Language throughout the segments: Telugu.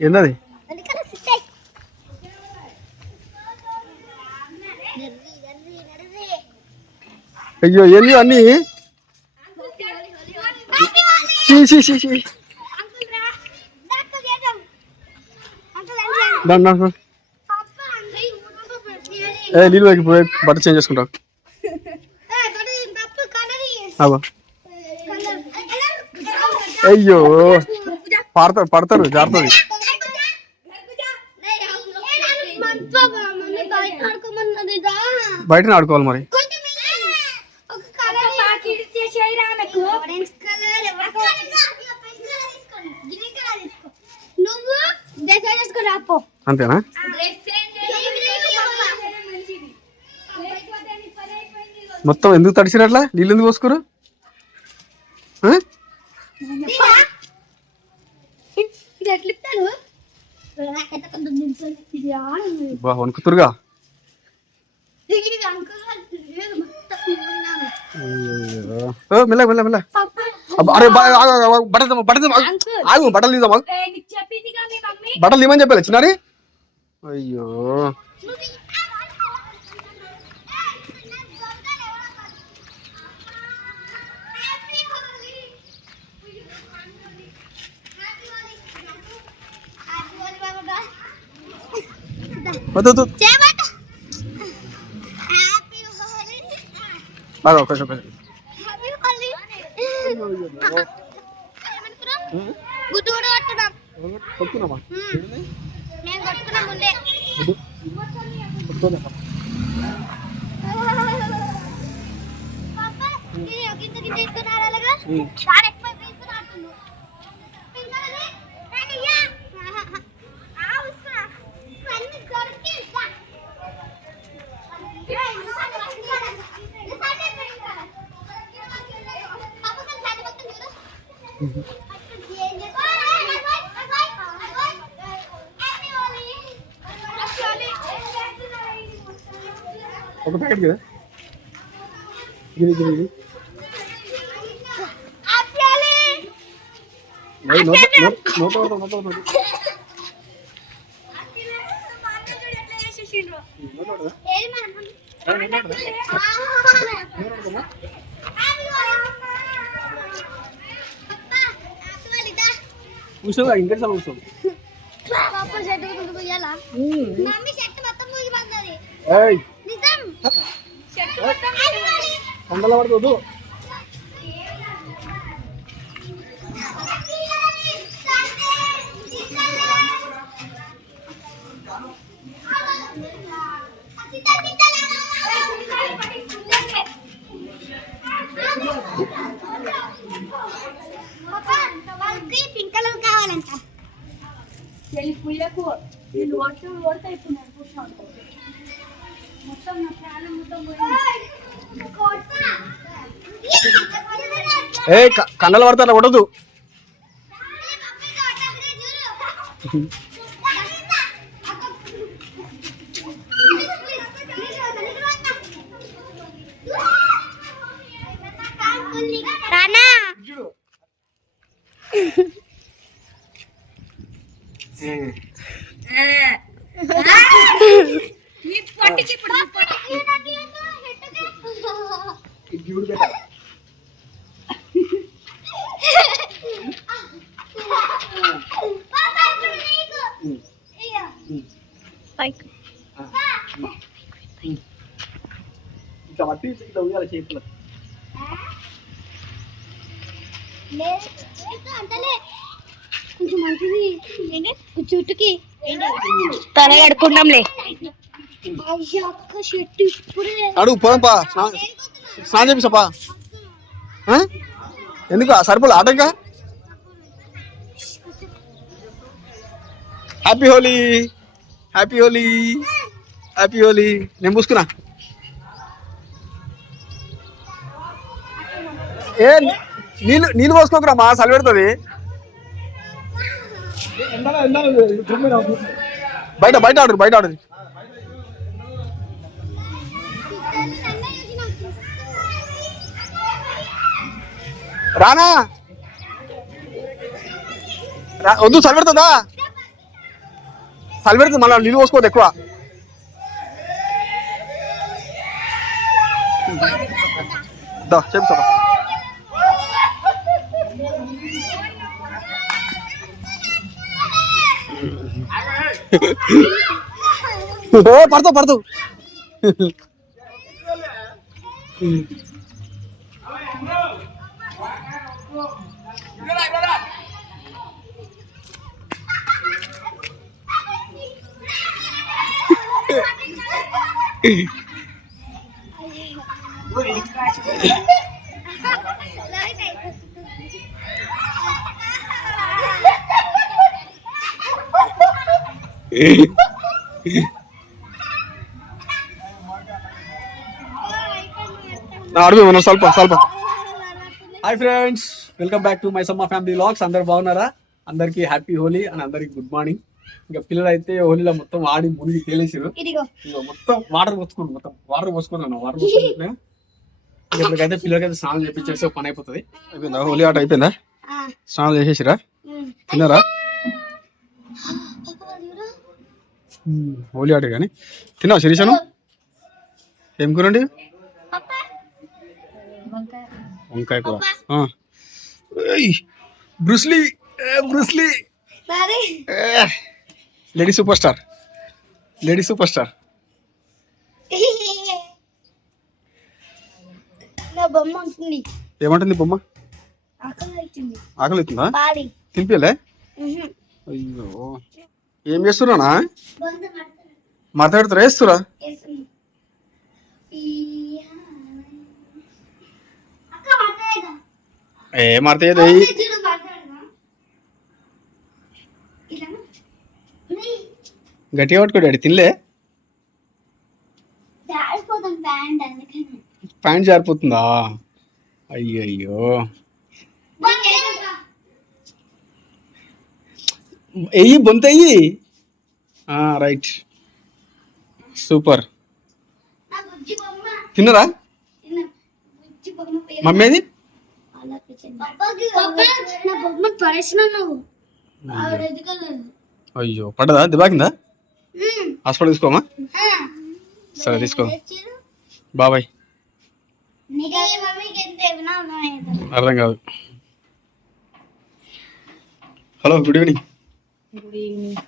ఏంటది అయ్యో ఏంది అన్నీ? ఏ నీళ్ళు వైపు పోయి బట్ట చేంజ్ చేసుకుంటావు అయ్యో పడతారు పడతారు జాగ్రత్తది బయట ఆడుకోవాలి మరి. అంతేనా? మొత్తం ఎందుకు తడిసిరు నీళ్ళు ఎందుకు పోసుకోరు ఆ? ఇది ఎట్లా ఇస్తారు నాకైతే కొంచెం నిల్చొని ఇది ఆనందం. బా వణుకుతురుగా? మెల్ల మెల్ల మెల్ల అరే బట్టలు బట్టలు ఆగు. బట్టలు తీద్దాం మమ్మీ. బట్టలు చెప్పాలి చిన్నారి. అయ్యో. వద్దు ఆగు, ఒక కొట్టుకున్నామా? కొట్టుకోలేమా? పాపా, ఇది ఒక ఇంత గింత తీసుకుని ఆడాలిగా? ఉమ్. చాలా ఎక్కువ తీసుకుని ఆడుతుండు. ఇంకా అది? రండి, ఇయ్య. ఆ, వస్తున్నా. అన్ని దొరికి ఇస్తా. ఏయ్, నిసాన్ని పట్టుకుని రా. నిసాన్ని పట్టుకుని రా. పాపా, ఒకసారి సాటి పక్కన చూడు. ఏం చేస్తావు? ఏయ్, ఏయ్, ఏయ్, ఏయ్, ఏయ్. హ్యాపీ హోలీ. హ్యాపీ హోలీ. ఏం చేస్తున్నావు? ఒక ప్యాకెట్ కదా గిరి గిరి గిరి హ్యాపీ హోలీ. ఏయ్, నోట నోట నోట పడతావు, నోట పడతావు. నోట పడదా? ఏది మన ముందు? ఏయ్, నోట పడదా? హ్యాపీ నోట పడదా? హోలీ. పప్పా, హ్యాపీ హోలీ దా. కూర్చోగా ఇంకా చాలా కూర్చో. పాప పోయాలా? మమ్మీ మొత్తం పోయి ఏయ్. కొండల పడుతుంది హ్యాపీ హోలీ. సండే. పాపా, వాళ్ళకి పింక్ కలర్ కావాలంట చెల్లి పుయ్యకు నేను ఓటు ఓడితే ఇప్పుడు నేను కూర్చోను మొత్తం నా ఫ్యాన్ మొత్తం పోయింది. ఏ కండలు పడితే అట్లా కొట్టదు రానా? నీ పొట్టికి ఇప్పుడు నీ పొట్టికి. ఇట్లా పట్టి ఇట్లా ఉయ్యాలి చేతులు కొంచెం మంచిది ఏంటి చుట్టుకి తల కడుక్కుంటాంలే అడుగు పోదాంపా స్నా- స్నానం చేపిస్తాపా ఎందుకు సరిపోలే ఆటంకా? Happy Holi. Happy Holi. Happy Holi. నేను పూసుకున్నా. ఏ నీళ్ళు నీళ్ళు పోసుకోకురా మా చలి పెడుతుంది. బయట బయట ఆడు బయట ఆడు రానా? వద్దు చలి పెడుతుందా చలి పెడుతుంది మళ్ళీ నీళ్ళు పోసుకోవద్దు ఎక్కువ. దా చెప్పు సార్ ఓ పడతావు పడతావు स्वल स्वल hi welcome back to Maisamma family vlogs अंदर बहुत अंदर की हैपी होली अंदर की गुड मार्निंग ఇంకా పిల్లలు అయితే హోలీలో మొత్తం ఆడి మునిగి తేలేసారు మొత్తం వాటర్ పోసుకున్నాను మొత్తం వాటర్ పోసుకున్నాను వాటర్ పోసుకుంటున్నా ఇప్పటికైతే పిల్లలకైతే స్నానం చేపించేసి ఒక పని అయిపోతుంది. అయిపోయిందా? హోలీ ఆట అయిపోయిందా? ఆ, స్నానం చేసేసిరా. తిన్నారా. హోలీ ఆట కానీ. తిన్నావా శిరీషను ఏం కూరండి వంకాయ కూర. Bruce Lee Bruce Lee. Lady superstar lady superstar ఏమంటుంది బొమ్మ? ఆకలి అవుతుంది తినిపించలే అయ్యో. ఏం చేస్తున్నానా పెడతారా? వేస్తురా. ఏ మత ఏది అక్క చూడు పడతాడుగా. ఇలా. ఉయ్. గట్టిగా పట్టుకోడాడు తినలే. ప్యాంట్ జారిపోతుందా? అయ్యయ్యో. ఎయ్యి బొంత ఎయ్యి. రైట్. సూపర్. తిన్నరా? మమ్మీది అయ్యో పడ్డదా దిబాకిందా? హాస్పిటల్ తీసుకోమా? సరే తీసుకో. బాబాయ్. అర్థం కాదు. Hello good evening.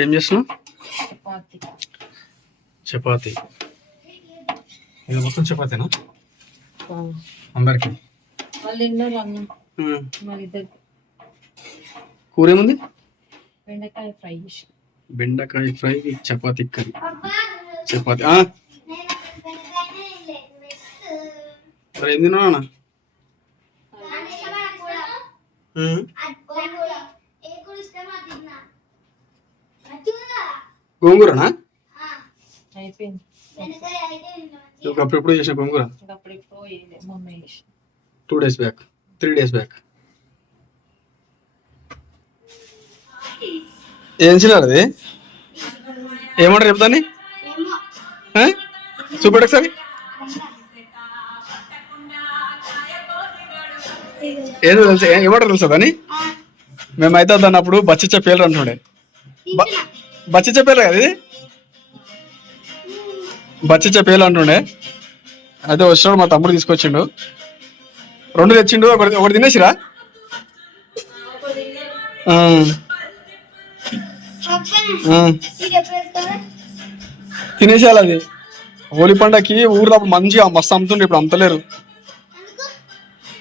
ఏం చేస్తున్నావు? చపాతి. ఇది మొత్తం చపాతీనా? అందరికి. కూర ఏముంది? బెండకాయ ఫ్రై చేసి బెండకాయ ఫ్రై చపాతీ కర్రీ. చపాతి లేదు మిస్ మరి ఏం తిన్నావు నచ్చుగా గోంగూరనా? అప్పుడెప్పుడు చేసిన గోంగూర? Two days back three days back ఏం చిన్నారు అది? ఏమంటారు చెప్తాను ఏమో చూపెట్టు ఒకసారి. ఏదో తెలుసు ఏ- ఏమంటారు తెలుసా దాన్ని? మేమైతే దాన్ని అప్పుడు బచ్చిచ్చ పేర్లు అంటుండే. బ- బచ్చిచ్చ పేర్లు కదా ఇది? బచ్చిచ్చ పేర్లు అంటుండే. అయితే వచ్చినాడు మా తమ్ముడు తీసుకొచ్చిండు. రెండు తెచ్చిండు ఒకటి ఒకటి తినేసిరా? తినేసేయాలి అది. హోలీ పండగకి ఊరు అప్పుడు మంచిగా మస్తు అమ్ముతుండే ఇప్పుడు అమ్ముతలేరు.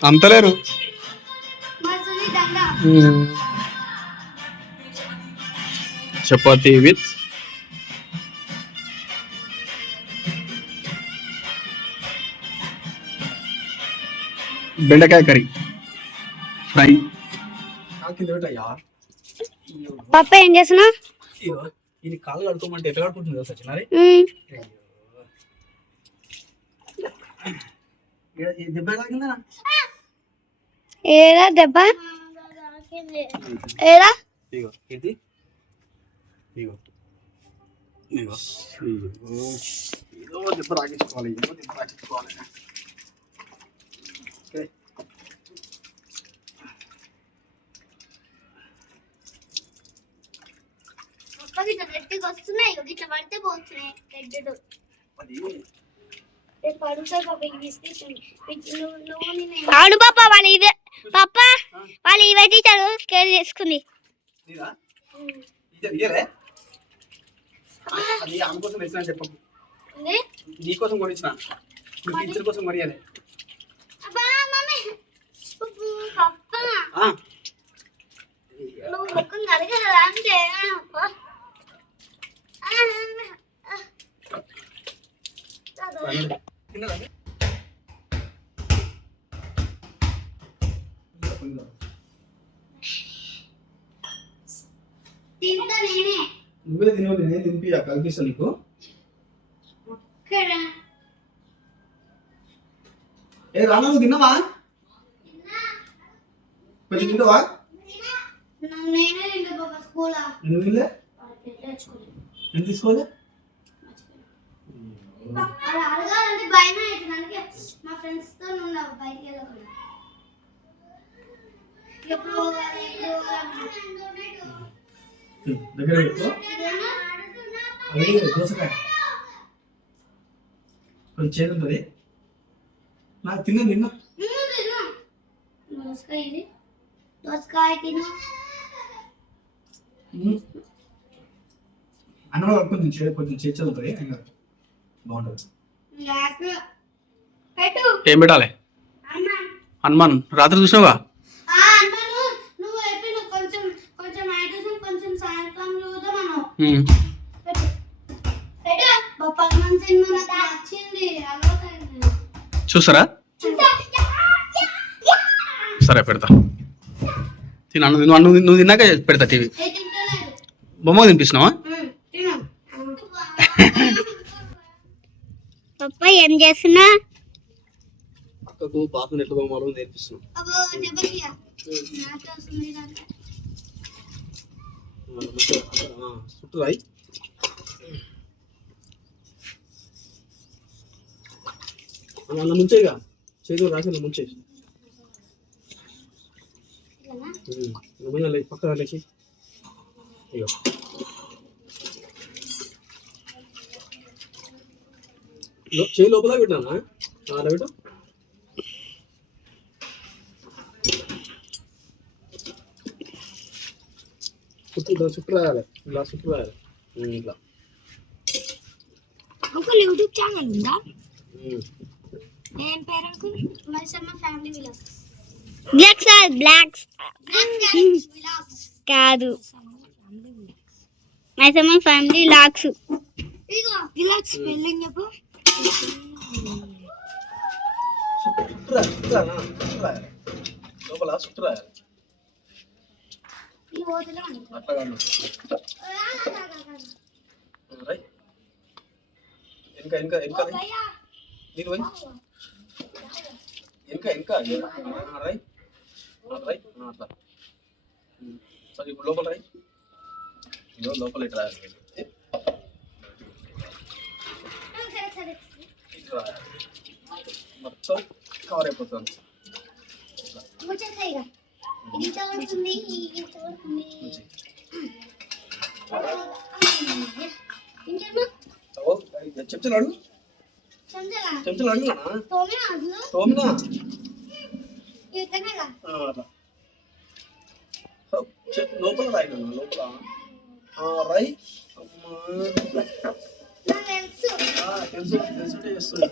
అంతలేరు చపాతీ విత్ బెండకాయ కర్రీ. ఫ్రై. పప్ప ఏం చేస్తున్నా ఇది కాలు కడుకోమంటే ఎట్లా కడుకుంటుంది కదా సచిన్ దెబ్బ తాకిందా ఏరా దెబ్బ? ఏరా? ఇగో ఇది ఇగో. ఇగో. ఇగో దెబ్బ తాకించుకోవాలి ఇదో దెబ్బ తాకించుకోవాలి. రెడ్డికి వస్తున్నాయి ఇట్లా పడితే పోతున్నాయి రెడ్డు ఇవి అవును పాప వాళ్ళు ఇదే పాప వాళ్ళు ఇవే టీచర్ కేర్ చేసుకుంది. నీదా? ఇది ఇయ్యలే? అది ఆమె కోసం తెచ్చిన చెప్పకు నీ కోసం కొనిచ్చిన. టీచర్ కోసం కొనియాలి. నువ్వు ముఖం కడగరా అంటే నువ్వే తినవు నేనే తినిపి కల్పిస్తా నీకు. ఏ రానా నువ్వు తిన్నావా? కొంచెం తింటావా? నువ్వు తినలే? తీసుకోవాలి? అలా అడగాలంటే భయం అవుతుంది. అందుకే మా ఫ్రెండ్స్తో ఉన్నావు బయటికి వెళ్ళకుండా? దగ్గర పెట్టుకో? అదే దోసకాయ. కొంచెం చేదు ఉంటుంది. నాకు తిన్నా తిన్నా తిను. దోసకాయ దోసకాయ తిను. అన్నంలో కొంచెం చేదు కొంచెం చేదు ఉంటుంది ఇంకా బాగుంటుంది. లేక పెట్టు. ఏం పెట్టాలి? అన్న హనుమాన్. రాత్రి చూసినావా ఆ అన్నను నువ్వు చెప్పి నువ్వు కొంచెం కొంచెం నైట్ చూసాం కొంచెం సాయంత్రం చూద్దాం మనం పెట్టు. పెట్టు. బొప్పల్ మంచి సినిమా నాకు నచ్చింది. అలవాటైంది. చూస్తారా? సరే పెడతా. తిన అన్నం తిను. అన్నం తిను- నువ్వు తిన్నాక పెడతా టీవీ. బొమ్మ తినిపిస్తున్నావా ఉమ్, తిను పప్ప ఏం చేస్తున్నా? అక్కకు బాత్రూమ్ ఎట్లా బొమ్మలు నేర్పిస్తున్నాం. చుట్టూ రాయి. అన్న ముంచేగా చేదు రాసి ముంచే? పక్కన లేచి. ఇగో. చేయి లోపల పెట్టానా? అలా పెట్టు. చుట్టూ దాని చుట్టూ రాయాలి. ఇలా చుట్టూ రాయాలి. ఉమ్, ఇట్లా. అంకుల్ యూట్యూబ్ ఛానల్ ఉందా. ఏం పేరు uncle? Maisamma family vlogs blogs or blogs. కాదు Maisamma family logs vlogs spelling చెప్పు. చుట్టూ రాయాలి, చుట్టూ రాయాలి, ఆ, చుట్టూ రాయాలి. లోపల చుట్టూ రాయాలి అట్లా కాదు రైట్ ఇంకా ఇంకా ఇంకా నీరు పోయి ఇంకా ఇంకా రైట్ రైట్ అట్లా ఉమ్. సరే ఇప్పుడు లోపల రై ఇదో లోపల ఇట్లా రాయాలి ఏ? ఇట్లా రాయాలి మొత్తం కవర్ అయిపోతుంది. చెంచాలు అడుగునా తోమినా? లోపల రాయి లోపల. ఆ, రై అమ్మా తెలుసు. తెలుసుంటే చేస్తున్నా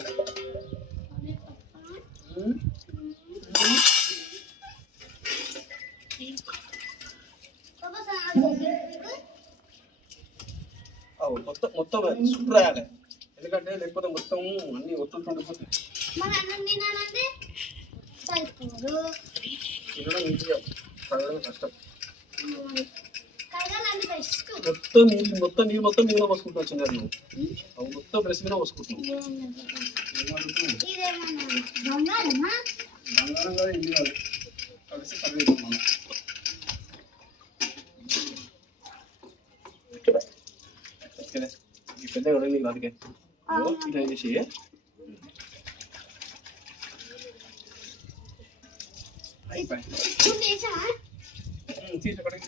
ఉమ్. అవు, మొత్తం మొత్తం చుట్టూ రాయాలి ఎందుకంటే లేకపోతే మొత్తం అన్ని సరిపోదు. తినడం ఈజీగా కష్టం. మొత్తం నీళ్ళు మొత్తం నీళ్ళు మొత్తం మీద పోసుకుంటున్నావు చిన్న నువ్వు. అవి మొత్తం బ్రష్ మీద పోసుకుంటున్నావు. బంగారం కాదు ఇంటి కాదు కలిసి చదివేద్దాం మనం. ఈ పెద్ద కూడా అందుకే చేసి అయిపోయి నువ్వు తీసుకోండి